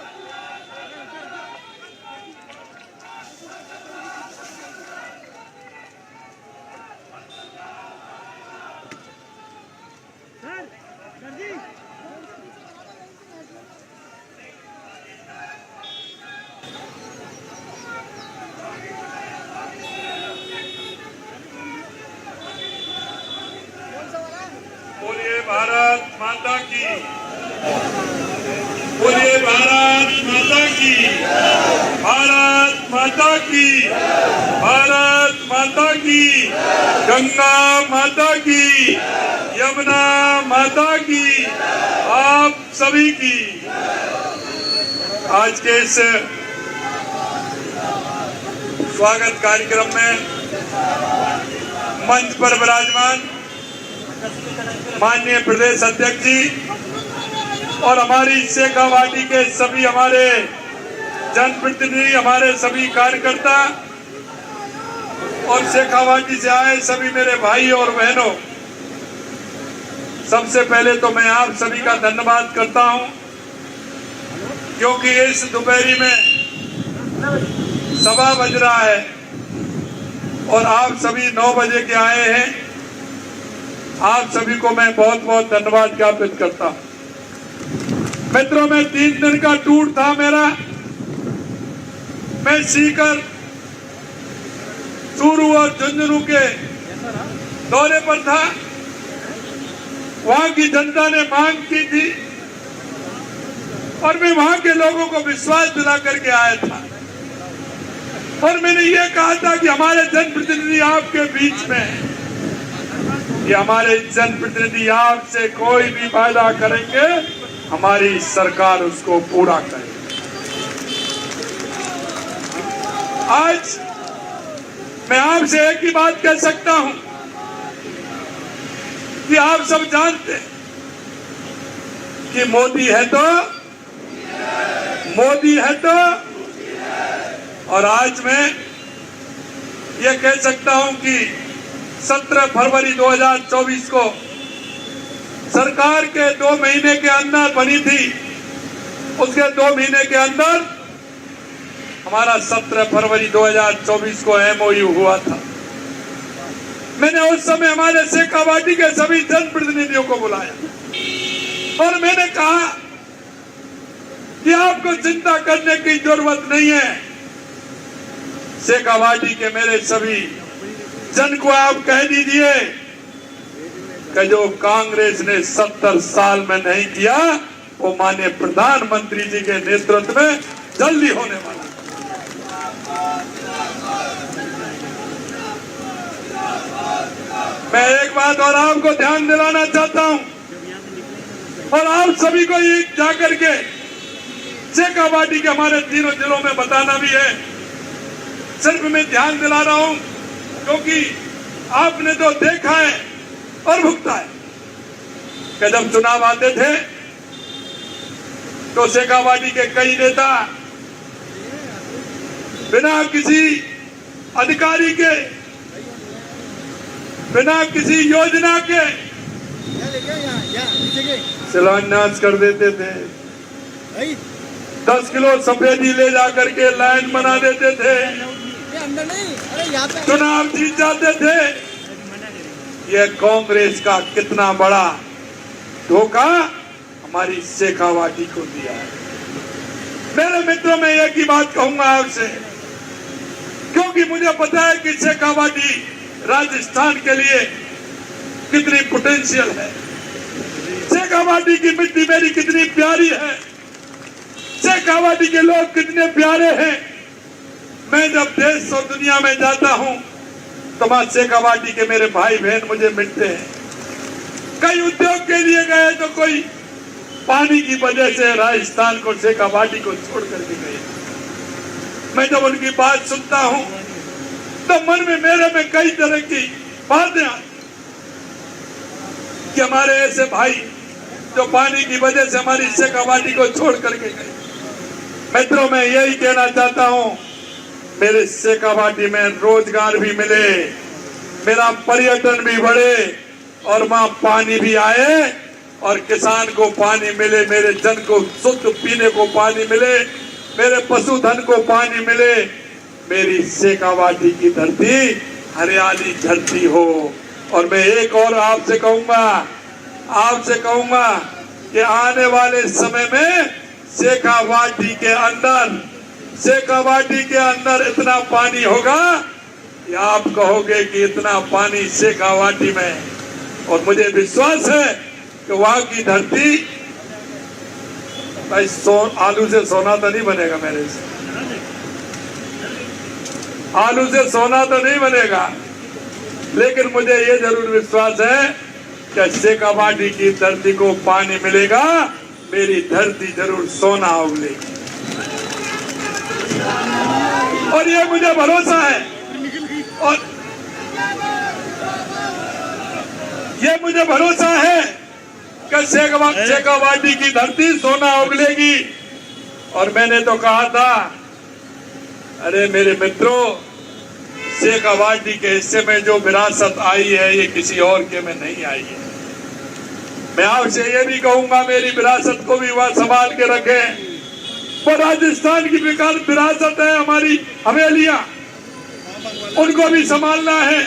बोलिए भारत माता की, बोलिए भारत माता की, भारत माता की, भारत माता की, गंगा माता की, यमुना माता की, आप सभी की। आज के इस स्वागत कार्यक्रम में मंच पर विराजमान माननीय प्रदेश अध्यक्ष जी और हमारी शेखावाटी के सभी हमारे जनप्रतिनिधि, हमारे सभी कार्यकर्ता और शेखावाटी से आए सभी मेरे भाई और बहनों, सबसे पहले तो मैं आप सभी का धन्यवाद करता हूं, क्योंकि इस दोपहरी में सवा बज रहा है और आप सभी 9 बजे के आए हैं। आप सभी को मैं बहुत बहुत धन्यवाद ज्ञापित करता हूं। मित्रों, में 3 दिन का टूर था मेरा। मैं सीकर, चूरू और झुंझुनू के दौरे पर था। वहां की जनता ने मांग की थी और मैं वहां के लोगों को विश्वास दिला करके आया था और मैंने ये कहा था कि हमारे जनप्रतिनिधि आपके बीच में हैं। ये हमारे जनप्रतिनिधि आपसे कोई भी वादा करेंगे, हमारी सरकार उसको पूरा करेगी। आज मैं आपसे एक ही बात कह सकता हूं कि आप सब जानते हैं कि मोदी है तो और आज मैं ये कह सकता हूं कि 17 फरवरी 2024 को सरकार के 2 महीने के अंदर बनी थी। उसके 2 महीने के अंदर हमारा 17 फरवरी 2024 को MOU हुआ था। मैंने उस समय हमारे शेखावाटी के सभी जनप्रतिनिधियों को बुलाया और मैंने कहा कि आपको चिंता करने की जरूरत नहीं है। शेखावाटी के मेरे सभी जन को आप कह दीजिए कि जो कांग्रेस ने 70 साल में नहीं किया, वो माननीय प्रधानमंत्री जी के नेतृत्व में जल्दी होने वाला। मैं एक बात और आपको ध्यान दिलाना चाहता हूं और आप सभी को ये जाकर के शेखावाटी के हमारे तीनों जिलों में बताना भी है। सिर्फ मैं ध्यान दिला रहा हूं क्योंकि आपने तो देखा है और भुगता है कि जब चुनाव आते थे तो शेखावाटी के कई नेता बिना किसी अधिकारी के, बिना किसी योजना के यहाँ लेके यहाँ नीचे के शिलान्यास कर देते थे। भाई 10 किलो सफेदी ले जा करके लाइन बना देते थे, ये अंदर नहीं, अरे यहाँ पे चुनाव जीत जाते थे। यह कांग्रेस का कितना बड़ा धोखा हमारी शेखावाटी को दिया है। मेरे मित्रों, मैं एक ही बात कहूंगा आपसे, क्योंकि मुझे पता है कि शेखावाटी राजस्थान के लिए कितनी पोटेंशियल है, शेखावाटी की मिट्टी मेरी कितनी प्यारी है, शेखावाटी के लोग कितने प्यारे हैं। मैं जब देश और दुनिया में जाता हूं तो वहां शेखावाटी के मेरे भाई बहन मुझे मिलते हैं। कई उद्योग के लिए गए तो कोई पानी की वजह से राजस्थान को, शेखावाटी को छोड़ करके गए। मैं जब उनकी बात सुनता हूं तो मन में मेरे में कई तरह की बातें आती कि हमारे ऐसे भाई जो पानी की वजह से हमारी शेखावाटी को छोड़ करके गए। मित्रों, मैं यही कहना चाहता हूं, मेरे शेखावाटी में रोजगार भी मिले, मेरा पर्यटन भी बढ़े और वहां पानी भी आए और किसान को पानी मिले, मेरे जन को शुद्ध पीने को पानी मिले, मेरे पशुधन को पानी मिले, मेरी शेखावाटी की धरती हरियाली धरती हो। और मैं एक और आपसे कहूंगा कि आने वाले समय में शेखावाटी के अंदर इतना पानी होगा कि आप कहोगे कि इतना पानी शेखावाटी में। और मुझे विश्वास है कि वहां की धरती, भाई आलू से सोना तो नहीं बनेगा, मेरे से आलू से सोना तो नहीं बनेगा, लेकिन मुझे ये जरूर विश्वास है कि शेखावाटी की धरती को पानी मिलेगा, मेरी धरती जरूर सोना उगलेगी। और ये मुझे भरोसा है, और ये मुझे भरोसा है कि शेखावाटी की धरती सोना उगलेगी। और मैंने तो कहा था, अरे मेरे मित्रों, शेखावाटी के हिस्से में जो विरासत आई है ये किसी और के में नहीं आई है। मैं आपसे ये भी कहूंगा, मेरी विरासत को भी वह संभाल के रखें। वो राजस्थान की विरासत है, हमारी हवेलियां, उनको भी संभालना है।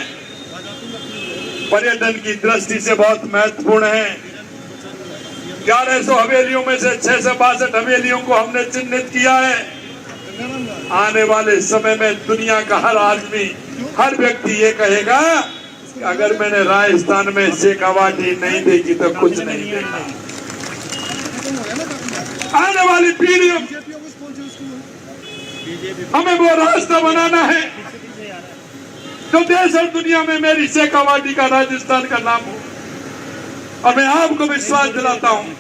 पर्यटन की दृष्टि से बहुत महत्वपूर्ण है। 1100 हवेलियों में से 662 हवेलियों को हमने चिन्हित किया है। आने वाले समय में दुनिया का हर आदमी, हर व्यक्ति ये कहेगा कि अगर मैंने राजस्थान में शेखावाटी नहीं देखी तो कुछ नहीं देखा। आने वाली पीढ़ियों हमें वो रास्ता बनाना है जो देश और दुनिया में मेरी शेखावाटी का, राजस्थान का नाम हो। और मैं आपको विश्वास दिलाता हूं,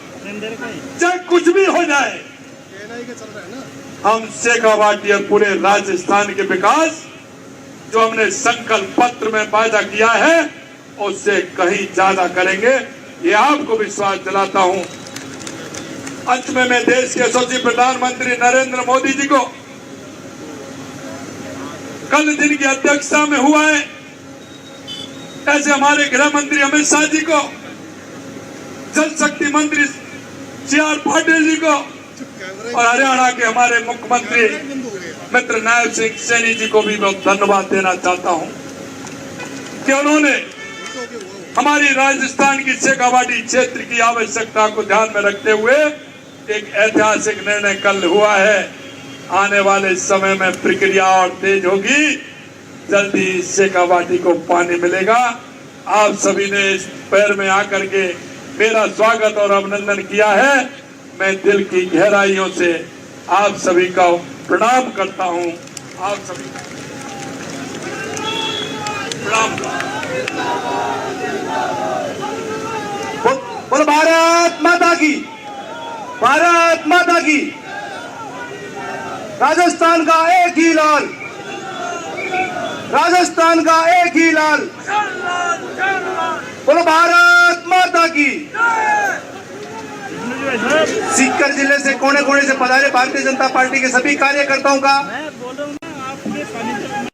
चाहे कुछ भी हो जाए, हम शेखावाटी और पूरे राजस्थान के विकास जो हमने संकल्प पत्र में वादा किया है उससे कहीं ज्यादा करेंगे, ये आपको विश्वास दिलाता हूं। अंत में मैं देश के यशस्वी प्रधानमंत्री नरेंद्र मोदी जी को, कल जिनकी अध्यक्षता में हुआ है, ऐसे हमारे गृह मंत्री अमित शाह जी को, जल शक्ति मंत्री CR पाटिल जी को और हरियाणा के हमारे मुख्यमंत्री मित्र नायब सिंह सैनी जी को भी मैं धन्यवाद देना चाहता हूं कि उन्होंने हमारी राजस्थान की शेखावाटी क्षेत्र की आवश्यकता को ध्यान में रखते हुए एक ऐतिहासिक निर्णय कल हुआ है। आने वाले समय में प्रक्रिया और तेज होगी, जल्दी शेखावाटी को पानी मिलेगा। आप सभी ने इस पैर में आकर के मेरा स्वागत और अभिनंदन किया है। मैं दिल की गहराइयों से आप सभी का प्रणाम करता हूं। आप सभी का प्रणाम। बोलो भारत माता की, भारत माता की। राजस्थान का एक ही लाल, राजस्थान का एक ही लाल। बोलो भारत माता की। सीकर जिले से कोने कोने से पधारे भारतीय जनता पार्टी के सभी कार्यकर्ताओं का मैं बोल रहा हूँ ना, आप पूरे पानी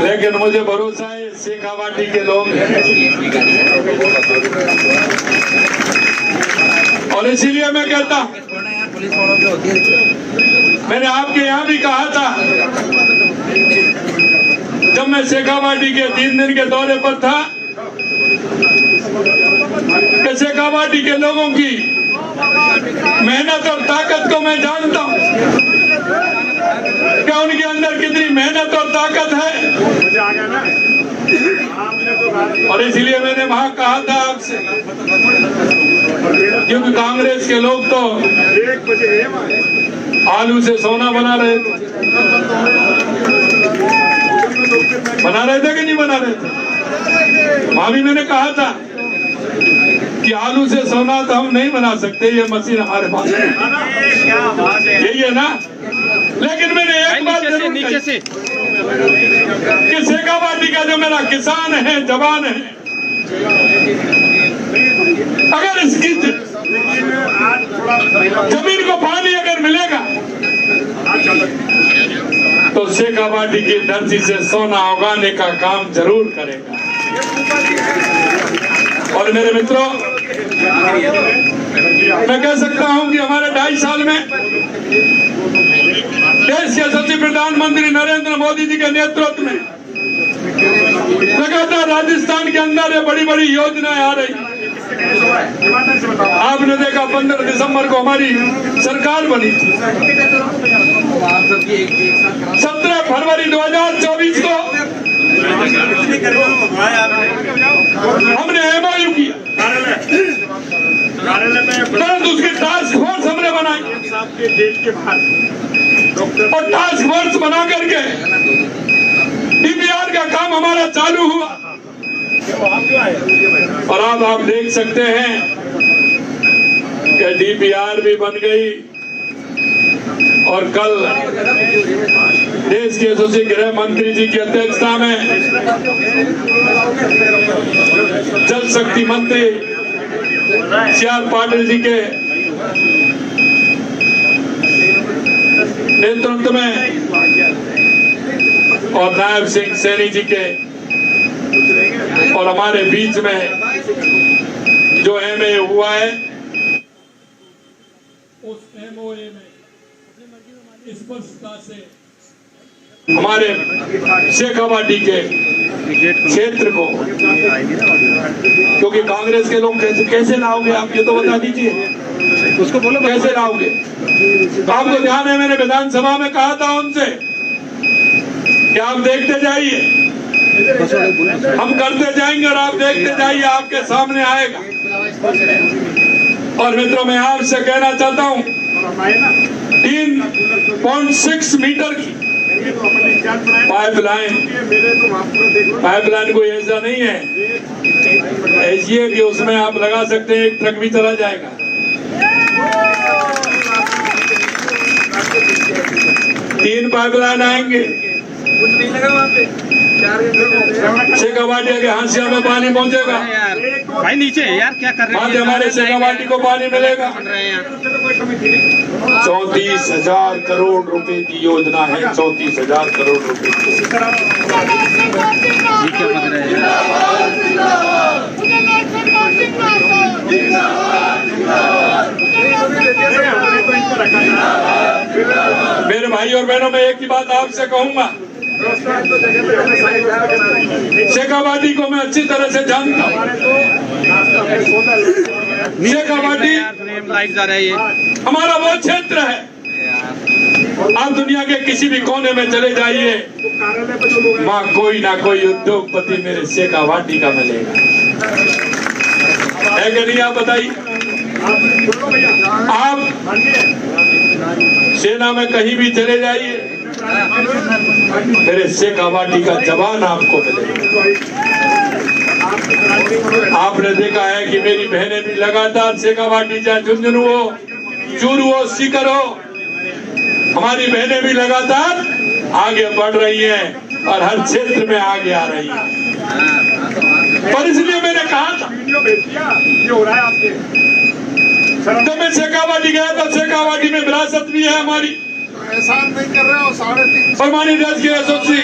लेकिन मुझे भरोसा है शेखावाटी के लोग और इसीलिए मैं कहता हूं, मैंने आपके यहाँ भी कहा था जब मैं शेखावाटी के 3 दिन के दौरे पर था कि शेखावाटी के लोगों की मेहनत और ताकत को मैं जानता हूं, क्या उनके अंदर कितनी मेहनत और ताकत है। और इसलिए मैंने वहां कहा था आपसे, क्योंकि कांग्रेस के लोग तो आलू से सोना बना रहे थे कि नहीं बना रहे थे। वहां भी मैंने कहा था कि आलू से सोना तो हम नहीं बना सकते, ये मशीन हमारे पास है, यही है ना। लेकिन मैंने एक बात जरूर कही कि शेखावाटी का जो मेरा किसान है, जवान है, अगर इसकी जमीन को पानी अगर मिलेगा तो शेखावाटी की धरती से सोना उगाने का काम जरूर करेगा। और मेरे मित्रों, मैं कह सकता हूं कि हमारे 2.5 साल में देश के यशस्वी प्रधानमंत्री नरेंद्र मोदी जी के नेतृत्व में लगातार राजस्थान के अंदर ये बड़ी बड़ी योजनाएं आ रही। आपने देखा 15 दिसंबर को हमारी सरकार बनी थी। 17 फरवरी 2024 को हमने MOU किया, परंतु उसकी टास्क फोर्स हमने बनाई और टास्क फोर्स बना करके DPR का काम हमारा चालू हुआ। और अब आप देख सकते हैं कि DPR भी बन गई और कल देश के यशस्वी गृह मंत्री जी की अध्यक्षता में जल शक्ति मंत्री CR पाटिल जी के नेतृत्व में और नायब सिंह सैनी जी के और हमारे बीच में जो MOU हुआ है, उस MOU में स्पष्टता से हमारे शेखावाटी के क्षेत्र को, क्योंकि कांग्रेस के लोग कैसे लाओगे आप, ये तो बता दीजिए, उसको बोलो कैसे लाओगे। आपको ध्यान है, मैंने विधानसभा में कहा था उनसे कि आप देखते जाइए, हम करते जाएंगे और आप देखते जाइए, आपके सामने आएगा। और मित्रों, मैं आपसे कहना चाहता हूं 3.6 मीटर की पाइपलाइन कोई ऐसा नहीं है, ऐसी है कि उसमें आप लगा सकते हैं 1 ट्रक भी चला जाएगा। 3 पाइपलाइन आएंगे, कुछ नहीं लगा वहाँ पे। शेखावाटी के हांसिया में पानी पहुँचेगा भाई नीचे यार, क्या कर रहे हैं? हमारे शेखावाटी को पानी मिलेगा। 34,000 करोड़ रुपए की योजना है, 34,000 करोड़ रुपए। ये क्या बन रहा है? मेरे भाई और बहनों, मैं एक ही बात आपसे कहूंगा, शेखावाटी को मैं अच्छी तरह से जानता हूँ। शेखावाटी हमारा वो क्षेत्र है, आप दुनिया के किसी भी कोने में चले जाइए, वहाँ कोई ना कोई उद्योगपति मेरे शेखावाटी का मिलेगा, है कि नहीं? आप बताइए। आप सेना में कहीं भी चले जाइए, मेरे शेखावाटी का जवान आपको मिलेगा। आपने देखा है कि मेरी बहनें भी लगातार शेखावाटी, चाहे झुंझुनू हो, चूरू हो, सीकर हो, हमारी बहनें भी लगातार आगे बढ़ रही हैं और हर क्षेत्र में आगे आ रही हैं। पर इसलिए मैंने कहा था, जब मैं शेखावाटी गया था, शेखावाटी में विरासत भी है हमारी, एहसान नहीं कर रहे हो। 3.5 परमानी देश के यशस्वी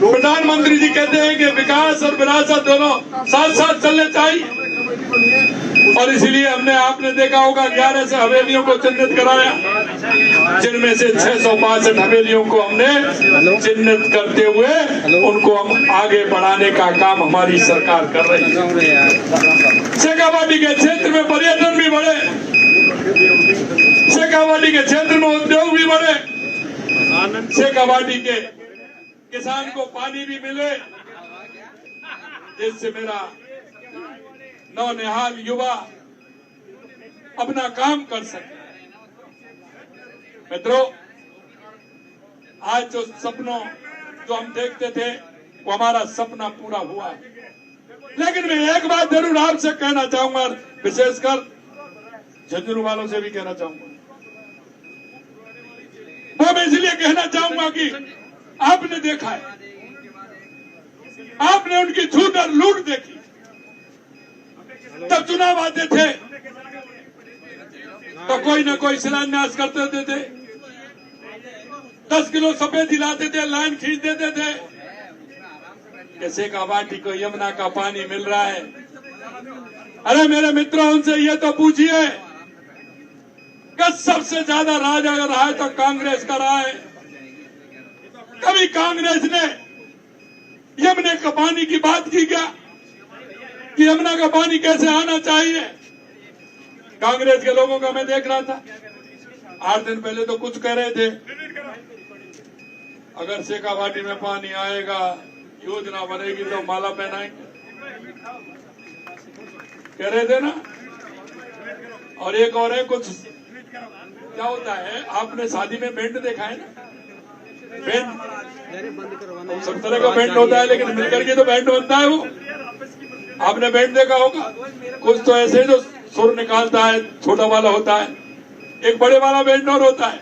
प्रधानमंत्री जी कहते हैं कि विकास और विरासत दोनों साथ साथ चलने चाहिए, और इसलिए हमने, आपने देखा होगा, 11 से हवेलियों को चिन्हित कराया, जिनमें से 662 हवेलियों को हमने चिन्हित करते हुए उनको हम आगे बढ़ाने का काम हमारी सरकार कर रही है। शेखावाटी के क्षेत्र में पर्यटन भी बढ़े, शेखावाटी के क्षेत्र में उद्योग भी बढ़े, शेखावाटी के किसान को पानी भी मिले, जिससे मेरा नौनिहाल युवा अपना काम कर सके। मित्रों, आज जो सपनों जो हम देखते थे वो हमारा सपना पूरा हुआ है, लेकिन मैं एक बात जरूर आपसे कहना चाहूंगा, विशेषकर झुंझुनू वालों से भी कहना चाहूंगा, वो मैं इसलिए कहना चाहूंगा कि आपने देखा है, आपने उनकी झूठ और लूट देखी। तब चुनाव आते थे तो कोई ना कोई शिलान्यास कर देते थे, 10 किलो सफेद लाते थे, लाइन खींच देते थे कि शेखावाटी को यमुना का पानी मिल रहा है। अरे मेरे मित्रों, उनसे ये तो पूछिए कि सबसे ज्यादा राज अगर रहा है तो कांग्रेस का रहा है। कभी कांग्रेस ने यमुना का पानी की बात की क्या, कि यमुना का पानी कैसे आना चाहिए? कांग्रेस के लोगों का मैं देख रहा था, 8 दिन पहले तो कुछ कह रहे थे, अगर शेखावाटी में पानी आएगा, योजना बनेगी तो माला पहनाएंगे, कह रहे थे ना। और एक और है, कुछ क्या होता है, आपने शादी में बैंड देखा है ना, बैंड सब तरह का बैंड होता है, लेकिन मिलकर के तो बैंड बनता है। वो आपने बैंड देखा होगा, कुछ तो ऐसे जो सुर निकालता है, छोटा वाला होता है, एक बड़े वाला बैंड और होता है,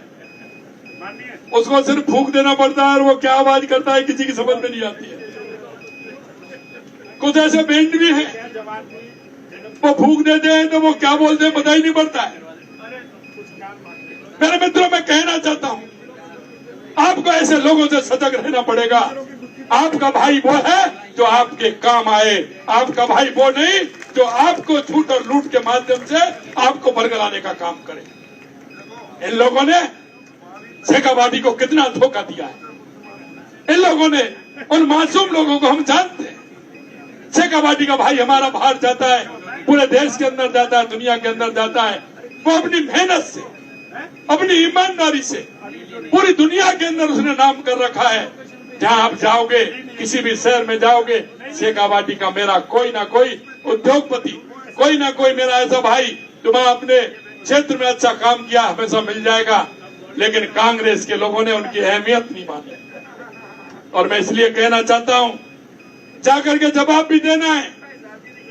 उसको सिर्फ फूंक देना पड़ता है और वो क्या आवाज करता है किसी की समझ में नहीं आती है। कुछ ऐसे बैंड भी है, वो फूंक देते हैं तो वो क्या बोलते हैं पता ही नहीं पड़ता है। मेरे मित्रों, मैं कहना चाहता हूं, आपको ऐसे लोगों से सजग रहना पड़ेगा। आपका भाई वो है जो आपके काम आए, आपका भाई वो नहीं जो आपको झूठ और लूट के माध्यम से आपको बरगलाने का काम करे। इन लोगों ने शेखावाटी को कितना धोखा दिया है। इन लोगों ने, उन मासूम लोगों को हम जानते हैं। शेखावाटी का भाई हमारा बाहर जाता है, पूरे देश के अंदर जाता है, दुनिया के अंदर जाता है, वो अपनी मेहनत से, अपनी ईमानदारी से पूरी दुनिया के अंदर उसने नाम कर रखा है। जहां आप जाओगे, किसी भी शहर में जाओगे, शेखावाटी का मेरा कोई ना कोई उद्योगपति, कोई ना कोई मेरा ऐसा भाई जो मैं अपने क्षेत्र में अच्छा काम किया, हमेशा मिल जाएगा। लेकिन कांग्रेस के लोगों ने उनकी अहमियत नहीं मानी, और मैं इसलिए कहना चाहता हूं, जाकर के जवाब भी देना है,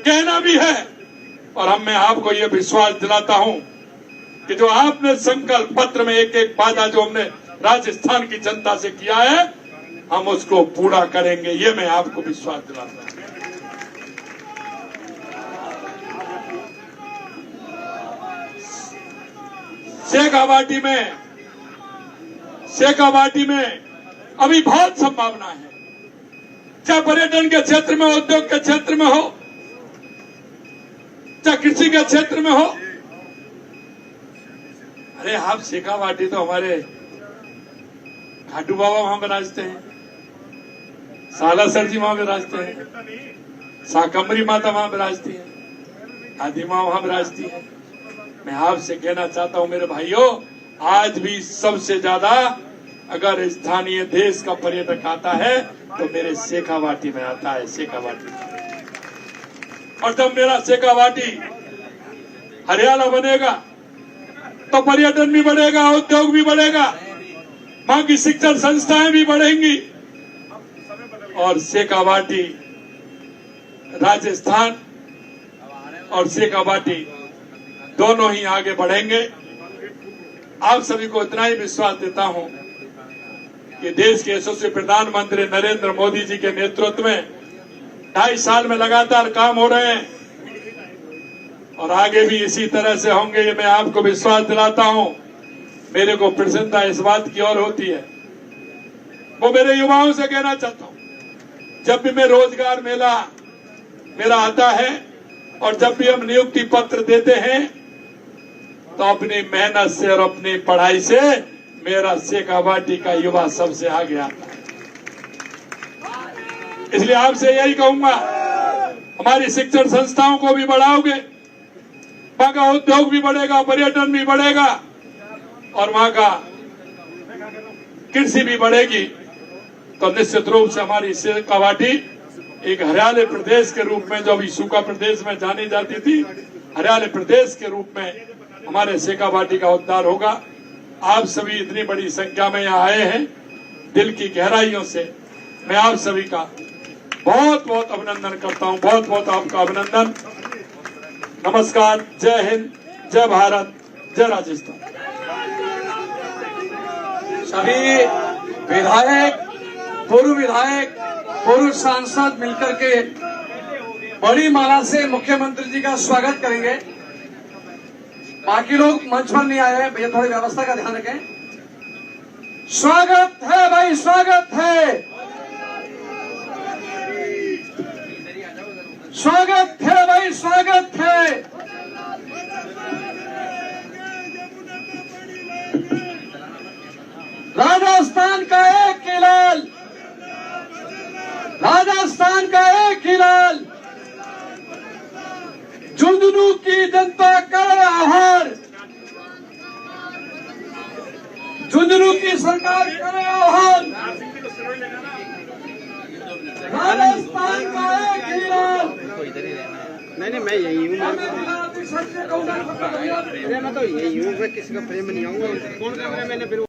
कहना भी है। और मैं आपको ये विश्वास दिलाता हूं कि जो आपने संकल्प पत्र में एक एक वादा जो हमने राजस्थान की जनता से किया है, हम उसको पूरा करेंगे, ये मैं आपको विश्वास दिलाता हूं। शेखावाटी में अभी बहुत संभावना है, चाहे पर्यटन के क्षेत्र में, उद्योग के क्षेत्र में हो, चाहे कृषि के क्षेत्र में हो। अरे आप शेखावाटी तो हमारे खाटू बाबा वहां विराजते हैं, सालासर जी वहां विराजते हैं, साकंबरी माता वहां विराजती है, आदि मां वहां विराजती है। मैं आपसे कहना चाहता हूं मेरे भाइयों, आज भी सबसे ज्यादा अगर स्थानीय देश का पर्यटक आता है तो मेरे शेखावाटी में आता है, शेखावाटी। और जब मेरा शेखावाटी हरियाणा बनेगा तो पर्यटन भी बढ़ेगा, उद्योग भी बढ़ेगा, वहां की शिक्षण संस्थाएं भी बढ़ेंगी, और शेखावाटी, राजस्थान और शेखावाटी दोनों ही आगे बढ़ेंगे। आप सभी को इतना ही विश्वास देता हूं कि देश के यशस्वी प्रधानमंत्री नरेंद्र मोदी जी के नेतृत्व में 2.5 साल में लगातार काम हो रहे हैं, और आगे भी इसी तरह से होंगे, ये मैं आपको विश्वास दिलाता हूं। मेरे को प्रसन्नता इस बात की और होती है, वो मेरे युवाओं से कहना चाहता हूं, जब भी मैं रोजगार मेला मेरा आता है और जब भी हम नियुक्ति पत्र देते हैं तो अपनी मेहनत से और अपनी पढ़ाई से मेरा शेखावाटी का युवा सबसे आगे आता है। इसलिए आपसे यही कहूंगा, हमारी शिक्षण संस्थाओं को भी बढ़ाओगे, वहां का उद्योग भी बढ़ेगा, पर्यटन भी बढ़ेगा और वहां का कृषि भी बढ़ेगी, तो निश्चित रूप से हमारी शेखावाटी एक हरियाले प्रदेश के रूप में, जो अभी सूखा प्रदेश में जानी जाती थी, हरियाले प्रदेश के रूप में हमारे शेखावाटी का उद्धार होगा। आप सभी इतनी बड़ी संख्या में यहाँ आए हैं, दिल की गहराइयों से मैं आप सभी का बहुत बहुत अभिनंदन करता हूँ। बहुत बहुत आपका अभिनंदन। नमस्कार। जय हिंद, जय भारत, जय राजस्थान। सभी विधायक, पूर्व विधायक, पूर्व सांसद मिलकर के बड़ी माला से मुख्यमंत्री जी का स्वागत करेंगे। बाकी लोग मंच पर नहीं आए हैं, भैया थोड़ी व्यवस्था का ध्यान रखें। स्वागत है भाई, स्वागत है, स्वागत है भाई, स्वागत है। राजस्थान का एक खिलाल, राजस्थान का एक खिलाल, झुंझुनू की जनता करे आह्वान, झुंझुनू की सरकार करे आह्वान। राजस्थान का एक खिलाल। नहीं मैं यही हूँ, मैं तो यही हूँ, मैं किसी का प्रेम नहीं आऊंगा। कौन कह रहा है मैंने फिर